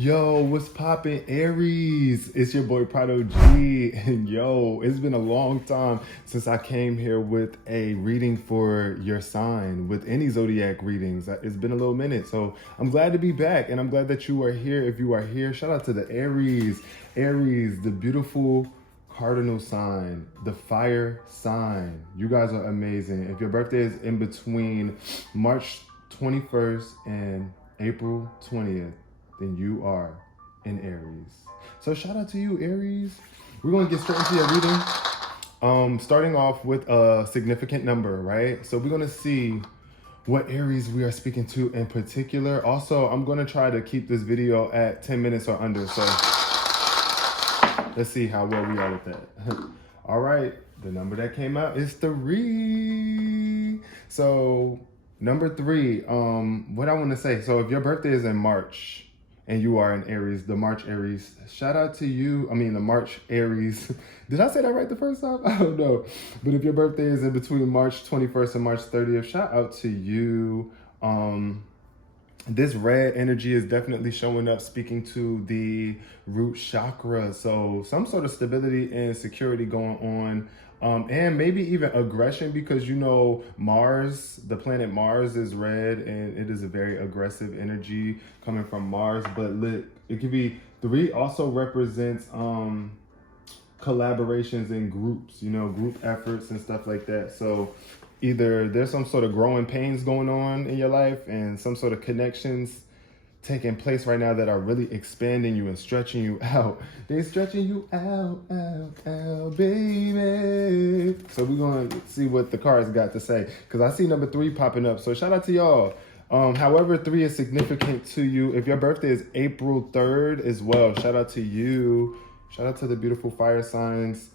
Yo, what's poppin', Aries? It's your boy Prado G. And yo, it's been a long time since I came here with a reading for your sign, with any zodiac readings. It's been a little minute, so I'm glad to be back, and I'm glad that you are here. If you are here, shout out to the Aries. Aries, the beautiful cardinal sign, the fire sign. You guys are amazing. If your birthday is in between March 21st and April 20th, then you are in Aries. So shout out to you, Aries. We're gonna get straight into your reading. Starting off with a significant number, right? So we're gonna see what Aries we are speaking to in particular. Also, I'm gonna try to keep this video at 10 minutes or under. So let's see how well we are with that. All right, the number that came out is 3. So number 3, what I wanna say, so if your birthday is in March, and you are in Aries, the March Aries, shout out to you. The March Aries. Did I say that right the first time? I don't know. But if your birthday is in between March 21st and March 30th, shout out to you. This red energy is definitely showing up, speaking to the root chakra. So some sort of stability and security going on. And maybe even aggression, because you know Mars, the planet Mars is red, and it is a very aggressive energy coming from Mars. But it could be 3 also represents collaborations in groups, group efforts and stuff like that. So either there's some sort of growing pains going on in your life and some sort of connections taking place right now that are really expanding you and stretching you out. They're stretching you out, baby. So we're going to see what the cards got to say, because I see number 3 popping up. So shout out to y'all. However, 3 is significant to you. If your birthday is April 3rd as well, shout out to you. Shout out to the beautiful fire signs,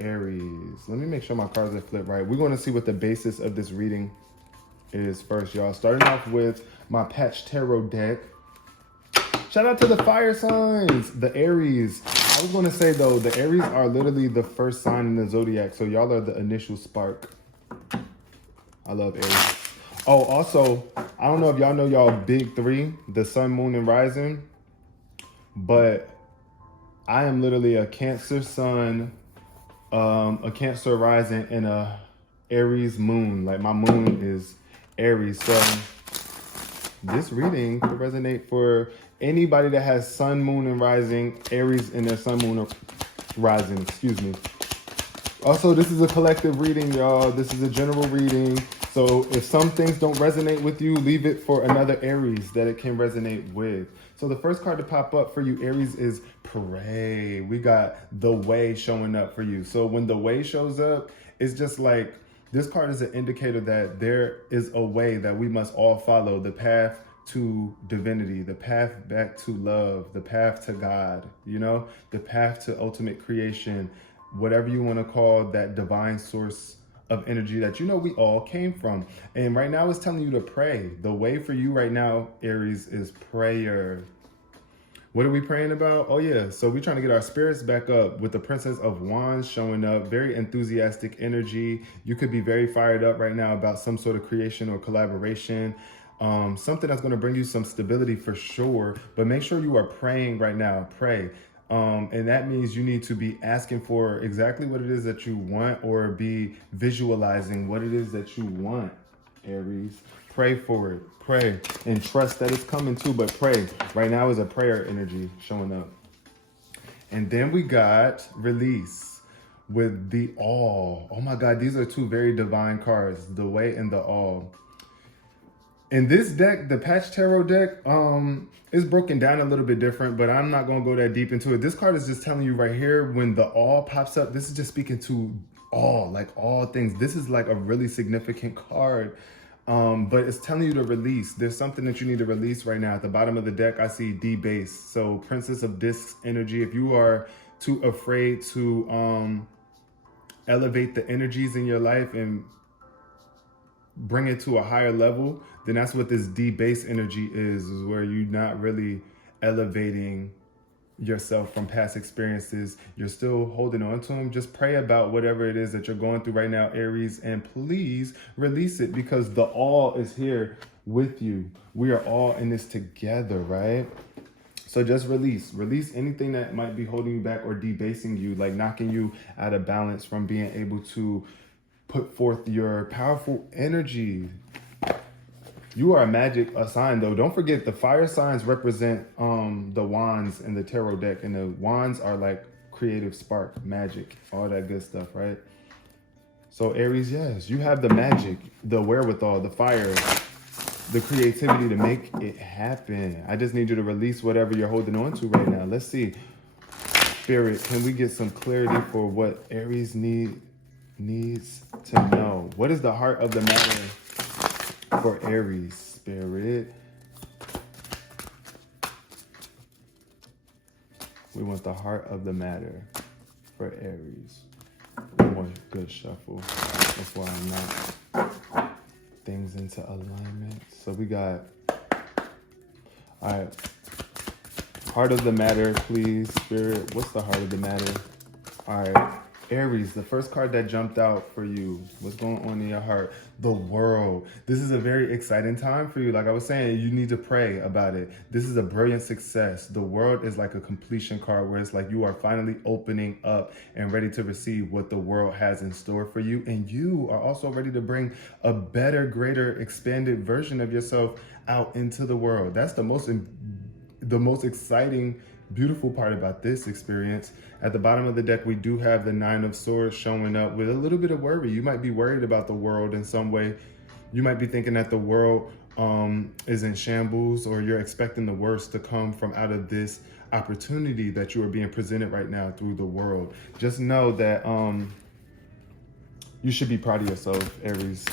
Aries. Let me make sure my cards are flipped right. We're going to see what the basis of this reading is first, y'all. Starting off with my patch tarot deck. Shout out to the fire signs, the Aries. I was going to say, though, the Aries are literally the first sign in the zodiac. So y'all are the initial spark. I love Aries. Oh, also, I don't know if y'all know y'all big 3, the sun, moon, and rising. But I am literally a Cancer sun, a Cancer rising, and a Aries moon. Like, my moon is Aries. So this reading could resonate for anybody that has sun, moon, and rising, Aries in their sun, moon, or rising, excuse me. Also, this is a collective reading, y'all. This is a general reading. So if some things don't resonate with you, leave it for another Aries that it can resonate with. So the first card to pop up for you, Aries, is Pray. We got the way showing up for you. So when the way shows up, it's just like, this card is an indicator that there is a way that we must all follow, the path to divinity, the path back to love, the path to God, the path to ultimate creation, whatever you want to call that divine source of energy that we all came from. And right now it's telling you to pray. The way for you right now, Aries, is prayer. What are we praying about? Oh yeah, so we're trying to get our spirits back up with the Princess of Wands showing up. Very enthusiastic energy. You could be very fired up right now about some sort of creation or collaboration. Something that's going to bring you some stability for sure. But make sure you are praying right now. Pray. And that means you need to be asking for exactly what it is that you want, or be visualizing what it is that you want, Aries. Pray for it. Pray and trust that it's coming too, but pray. Right now is a prayer energy showing up. And then we got Release with the All. Oh my God, these are 2 very divine cards, the Way and the All. In this deck, the Patch Tarot deck, is broken down a little bit different, but I'm not going to go that deep into it. This card is just telling you right here, when the All pops up, this is just speaking to all, like all things. This is like a really significant card, but it's telling you to release. There's something that you need to release right now. At the bottom of the deck, I see D-Base. So Princess of Discs energy. If you are too afraid to elevate the energies in your life and bring it to a higher level, then that's what this D-base energy is where you're not really elevating yourself from past experiences. You're still holding on to them. Just pray about whatever it is that you're going through right now, Aries, and please release it, because the All is here with you. We are all in this together, right? So just release anything that might be holding you back or debasing you, like knocking you out of balance from being able to put forth your powerful energy. You are a sign though. Don't forget the fire signs represent the wands in the tarot deck, and the wands are like creative spark, magic, all that good stuff, right? So Aries, yes, you have the magic, the wherewithal, the fire, the creativity to make it happen. I just need you to release whatever you're holding on to right now. Let's see. Spirit, can we get some clarity for what Aries needs to know? What is the heart of the matter for Aries, Spirit? We want the heart of the matter for Aries. One more good shuffle before I knock things into alignment. So we got, all right, heart of the matter, please, Spirit. What's the heart of the matter? All right, Aries, the first card that jumped out for you. What's going on in your heart? The world. This is a very exciting time for you. Like I was saying, you need to pray about it. This is a brilliant success. The world is like a completion card where it's like you are finally opening up and ready to receive what the world has in store for you. And you are also ready to bring a better, greater, expanded version of yourself out into the world. That's the most exciting, beautiful part about this experience. At the bottom of the deck, we do have the Nine of Swords showing up with a little bit of worry. You might be worried about the world in some way. You might be thinking that the world is in shambles, or you're expecting the worst to come from out of this opportunity that you are being presented right now through the world. Just know that you should be proud of yourself, Aries.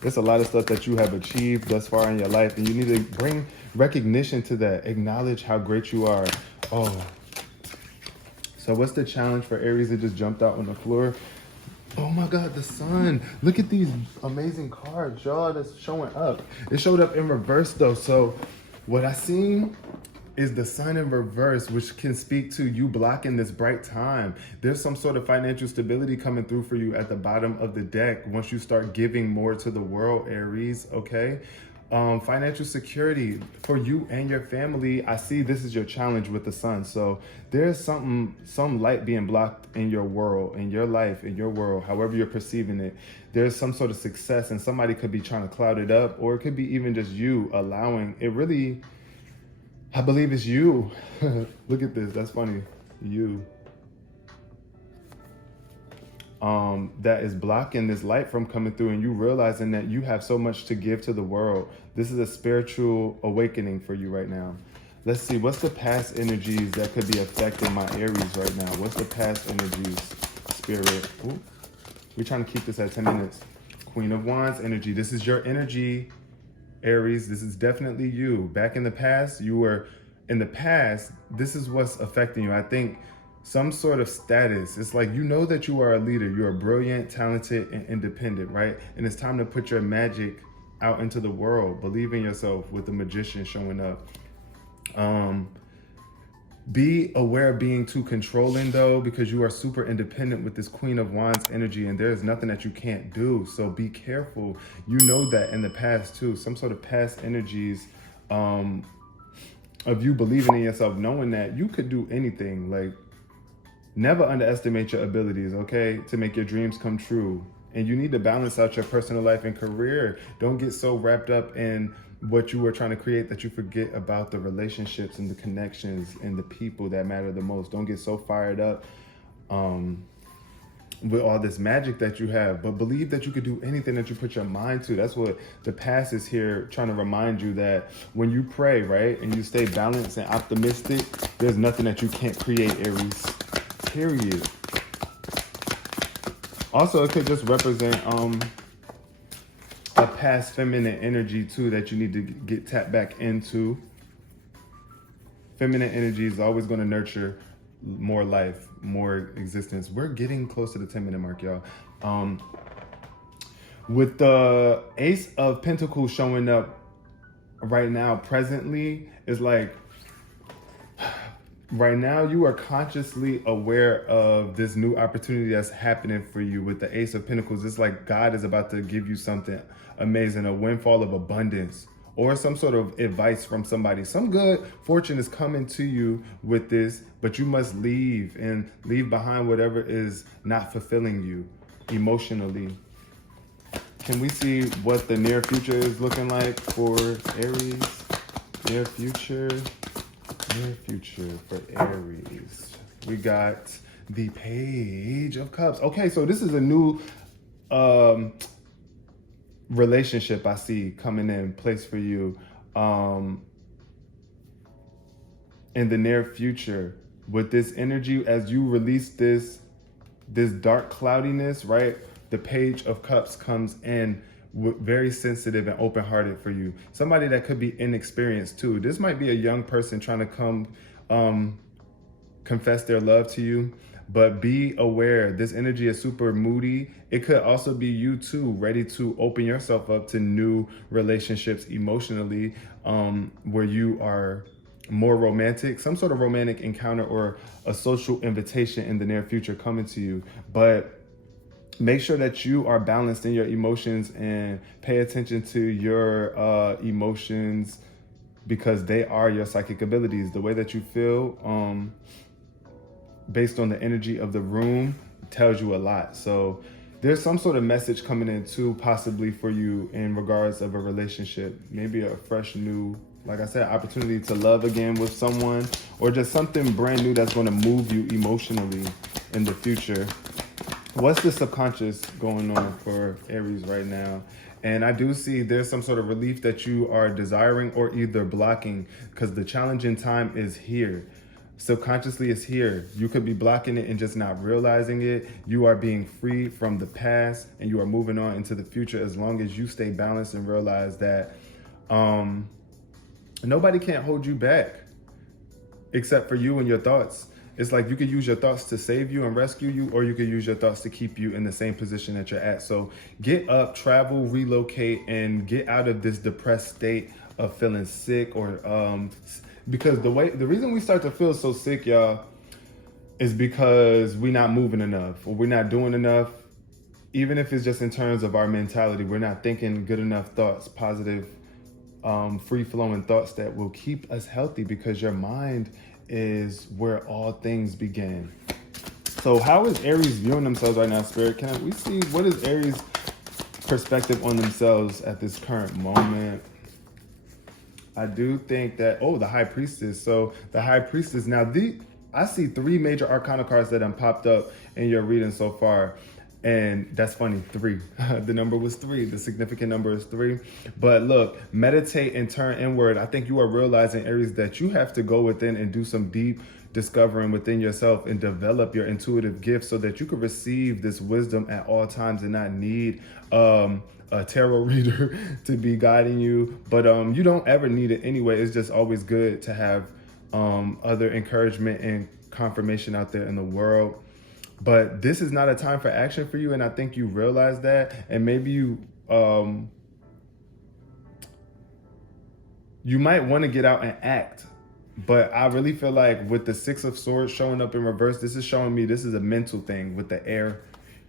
There's a lot of stuff that you have achieved thus far in your life, and you need to bring recognition to that. Acknowledge how great you are. Oh. So what's the challenge for Aries that just jumped out on the floor? Oh my God, the sun. Look at these amazing cards, y'all, that's showing up. It showed up in reverse though. So what I seen is the sun in reverse, which can speak to you blocking this bright time. There's some sort of financial stability coming through for you at the bottom of the deck once you start giving more to the world, Aries, okay? Financial security for you and your family. I see this is your challenge with the sun. So there's some light being blocked in your world, in your life, in your world, however you're perceiving it. There's some sort of success, and somebody could be trying to cloud it up, or it could be even just you allowing it. Really, I believe it's you. Look at this. That's funny. You. That is blocking this light from coming through, and you realizing that you have so much to give to the world. This is a spiritual awakening for you right now. Let's see, what's the past energies that could be affecting my Aries right now? What's the past energies, Spirit? Ooh, we're trying to keep this at 10 minutes. Queen of Wands energy. This is your energy, Aries. This is definitely you. Back in the past, this is what's affecting you. I think some sort of status. It's like, you know that you are a leader. You're brilliant, talented, and independent, right? And it's time to put your magic out into the world. Believe in yourself with the magician showing up. Be aware of being too controlling though, because you are super independent with this Queen of Wands energy, and there's nothing that you can't do. So be careful. You know that in the past too, some sort of past energies of you believing in yourself, knowing that you could do anything. Like, never underestimate your abilities, okay, to make your dreams come true. And you need to balance out your personal life and career. Don't get so wrapped up in what you were trying to create that you forget about the relationships and the connections and the people that matter the most. Don't get so fired up with all this magic that you have, but believe that you could do anything that you put your mind to. That's what the past is here trying to remind you, that when you pray, right, and you stay balanced and optimistic, there's nothing that you can't create, Aries. Period. Also, it could just represent a past feminine energy too that you need to get tapped back into. Feminine energy is always going to nurture more life, more existence. We're getting close to the 10-minute mark, y'all. With the Ace of Pentacles showing up right now, presently, is like, right now, you are consciously aware of this new opportunity that's happening for you with the Ace of Pentacles. It's like God is about to give you something amazing, a windfall of abundance or some sort of advice from somebody. Some good fortune is coming to you with this, but you must leave and leave behind whatever is not fulfilling you emotionally. Can we see what the near future is looking like for Aries? Near future for Aries. We got the Page of Cups. Okay, so this is a new relationship I see coming in place for you in the near future. With this energy, as you release this dark cloudiness, right? The Page of Cups comes in very sensitive and open-hearted for you. Somebody that could be inexperienced too. This might be a young person trying to come confess their love to you, but be aware, this energy is super moody. It could also be you too, ready to open yourself up to new relationships emotionally, where you are more romantic, some sort of romantic encounter or a social invitation in the near future coming to you. But make sure that you are balanced in your emotions and pay attention to your emotions, because they are your psychic abilities. The way that you feel based on the energy of the room tells you a lot. So there's some sort of message coming in too, possibly for you in regards of a relationship, maybe a fresh new, like I said, opportunity to love again with someone, or just something brand new that's going to move you emotionally in the future. What's the subconscious going on for Aries right now? And I do see there's some sort of relief that you are desiring or either blocking, because the challenging time is here. Subconsciously is here. You could be blocking it and just not realizing it. You are being free from the past and you are moving on into the future, as long as you stay balanced and realize that nobody can't hold you back except for you and your thoughts. It's like you could use your thoughts to save you and rescue you, or you could use your thoughts to keep you in the same position that you're at. So get up, travel, relocate, and get out of this depressed state of feeling sick, or because the reason we start to feel so sick, y'all, is because we're not moving enough, or we're not doing enough. Even if it's just in terms of our mentality, we're not thinking good enough thoughts, positive, free-flowing thoughts that will keep us healthy, because your mind is where all things begin. So how is Aries viewing themselves right now, Spirit? Can we see what is Aries' perspective on themselves at this current moment? I do think that, the High Priestess. So the High Priestess, now I see 3 major arcana cards that have popped up in your reading so far. And that's funny, 3. The number was 3. The significant number is 3. But look, meditate and turn inward. I think you are realizing, Aries, that you have to go within and do some deep discovering within yourself and develop your intuitive gifts, so that you can receive this wisdom at all times and not need a tarot reader to be guiding you. But you don't ever need it anyway. It's just always good to have other encouragement and confirmation out there in the world. But this is not a time for action for you, and I think you realize that. And maybe you might want to get out and act. But I really feel like with the 6 of Swords showing up in reverse, this is showing me this is a mental thing with the air.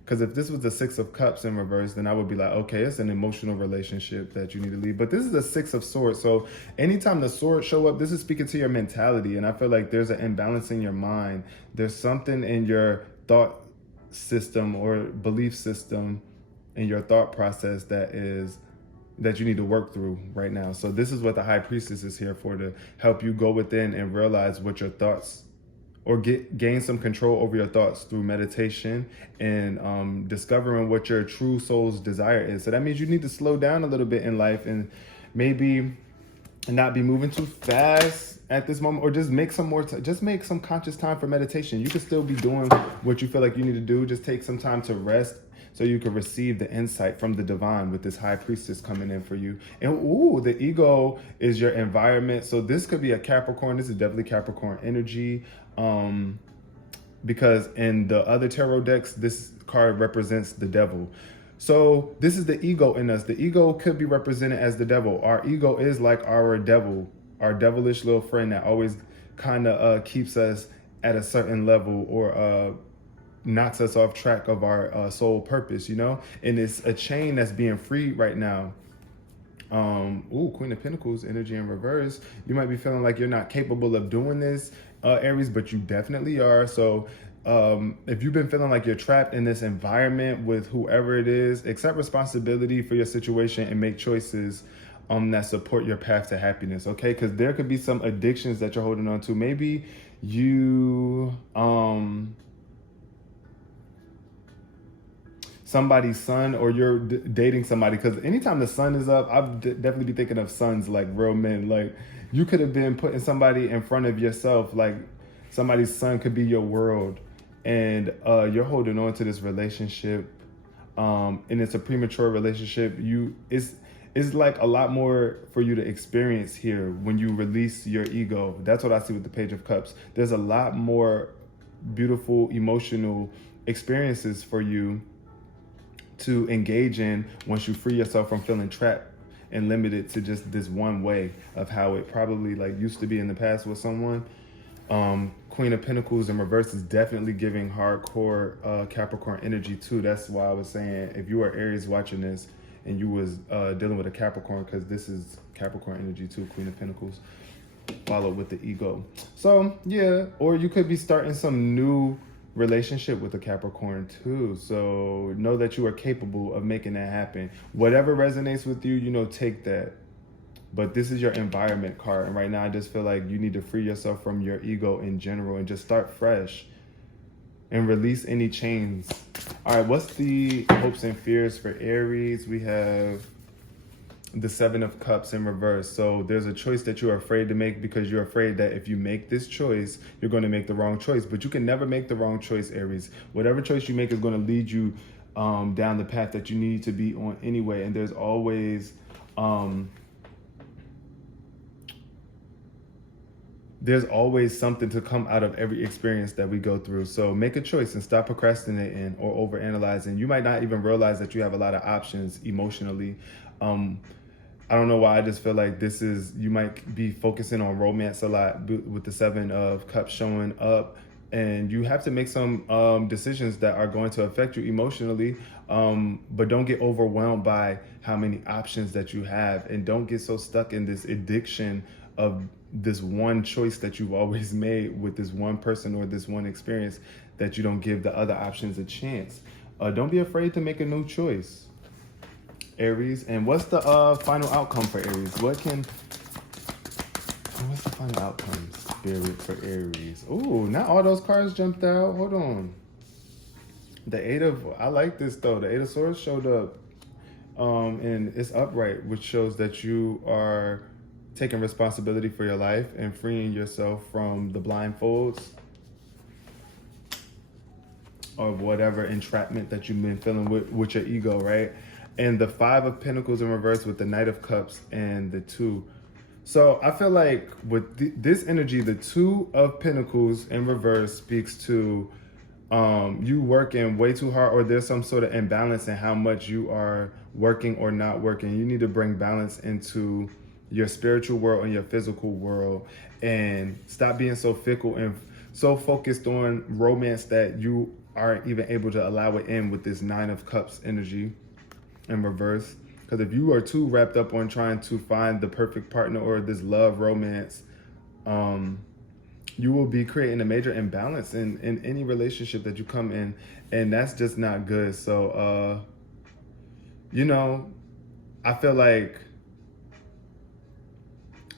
Because if this was the 6 of Cups in reverse, then I would be like, okay, it's an emotional relationship that you need to leave. But this is the 6 of Swords. So anytime the swords show up, this is speaking to your mentality. And I feel like there's an imbalance in your mind. There's something in your thought system or belief system in your thought process that you need to work through right now. So this is what the High Priestess is here for, to help you go within and realize what your thoughts, or gain some control over your thoughts through meditation and discovering what your true soul's desire is. So that means you need to slow down a little bit in life and maybe not be moving too fast at this moment, or just make some just make some conscious time for meditation. You can still be doing what you feel like you need to do. Just take some time to rest, so you can receive the insight from the divine with this High Priestess coming in for you. And the ego is your environment. So this could be a Capricorn. This is definitely Capricorn energy. Because in the other tarot decks, this card represents the devil. So this is the ego in us. The ego could be represented as the devil. Our ego is like our devil, our devilish little friend that always kind of keeps us at a certain level, or knocks us off track of our soul purpose, And it's a chain that's being freed right now. Queen of Pentacles energy in reverse. You might be feeling like you're not capable of doing this, Aries, but you definitely are. So if you've been feeling like you're trapped in this environment with whoever it is, accept responsibility for your situation and make choices that support your path to happiness, okay? Because there could be some addictions that you're holding on to. Maybe you somebody's son, or you're dating somebody, because anytime the sun is up, I'll definitely be thinking of sons, like real men. Like, you could have been putting somebody in front of yourself, like somebody's son could be your world, and you're holding on to this relationship, and it's a premature relationship. It's like a lot more for you to experience here when you release your ego. That's what I see with the Page of Cups. There's a lot more beautiful emotional experiences for you to engage in once you free yourself from feeling trapped and limited to just this one way of how it probably like used to be in the past with someone. Queen of Pentacles in reverse is definitely giving hardcore Capricorn energy too. That's why I was saying, if you are Aries watching this and you was dealing with a Capricorn, because this is Capricorn energy too, Queen of Pentacles, followed with the ego. So yeah, or you could be starting some new relationship with a Capricorn too. So know that you are capable of making that happen. Whatever resonates with you, you know, take that. But this is your environment card. And right now I just feel like you need to free yourself from your ego in general and just start fresh and release any chains. All right, what's the hopes and fears for Aries? We have the Seven of Cups in reverse. So there's a choice that you're afraid to make because you're afraid that if you make this choice, you're going to make the wrong choice. But you can never make the wrong choice, Aries. Whatever choice you make is going to lead you down the path that you need to be on anyway. And there's always something to come out of every experience that we go through. So make a choice and stop procrastinating or overanalyzing. You might not even realize that you have a lot of options emotionally. I don't know why, I just feel like you might be focusing on romance a lot with the Seven of Cups showing up, and you have to make some decisions that are going to affect you emotionally, but don't get overwhelmed by how many options that you have, and don't get so stuck in this addiction of this one choice that you've always made with this one person or this one experience that you don't give the other options a chance. Don't be afraid to make a new choice, Aries. And what's the final outcome for Aries? What's the final outcome, Spirit, for Aries? Ooh, not all those cards jumped out. Hold on. I like this though. The Eight of Swords showed up, and it's upright, which shows that you are taking responsibility for your life and freeing yourself from the blindfolds or whatever entrapment that you've been feeling with your ego, right? And the Five of Pentacles in reverse with the Knight of Cups and the Two. So I feel like with this energy, the Two of Pentacles in reverse speaks to you working way too hard, or there's some sort of imbalance in how much you are working or not working. You need to bring balance into your spiritual world and your physical world, and stop being so fickle and so focused on romance that you aren't even able to allow it in with this Nine of Cups energy in reverse. Because if you are too wrapped up on trying to find the perfect partner or this love romance, you will be creating a major imbalance in any relationship that you come in, and that's just not good. So I feel like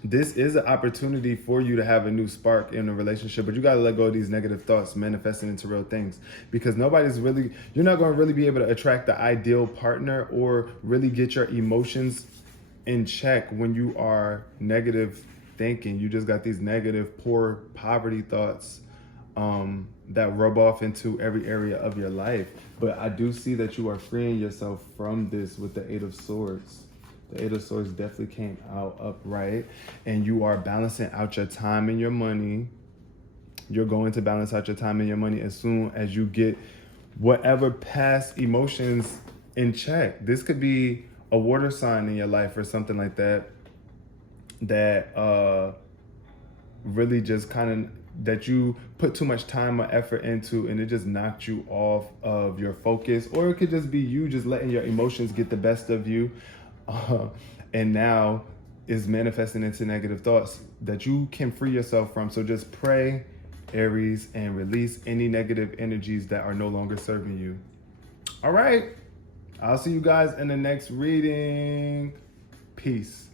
this is an opportunity for you to have a new spark in a relationship, but you got to let go of these negative thoughts manifesting into real things, because you're not going to really be able to attract the ideal partner or really get your emotions in check when you are negative thinking. You just got these negative, poor, poverty thoughts that rub off into every area of your life. But I do see that you are freeing yourself from this with the Eight of Swords. The Eight of Swords definitely came out upright, and you are balancing out your time and your money. You're going to balance out your time and your money as soon as you get whatever past emotions in check. This could be a water sign in your life or something like that, that really just that you put too much time or effort into, and it just knocked you off of your focus. Or it could just be you just letting your emotions get the best of you. and now is manifesting into negative thoughts that you can free yourself from. So just pray, Aries, and release any negative energies that are no longer serving you. All right. I'll see you guys in the next reading. Peace.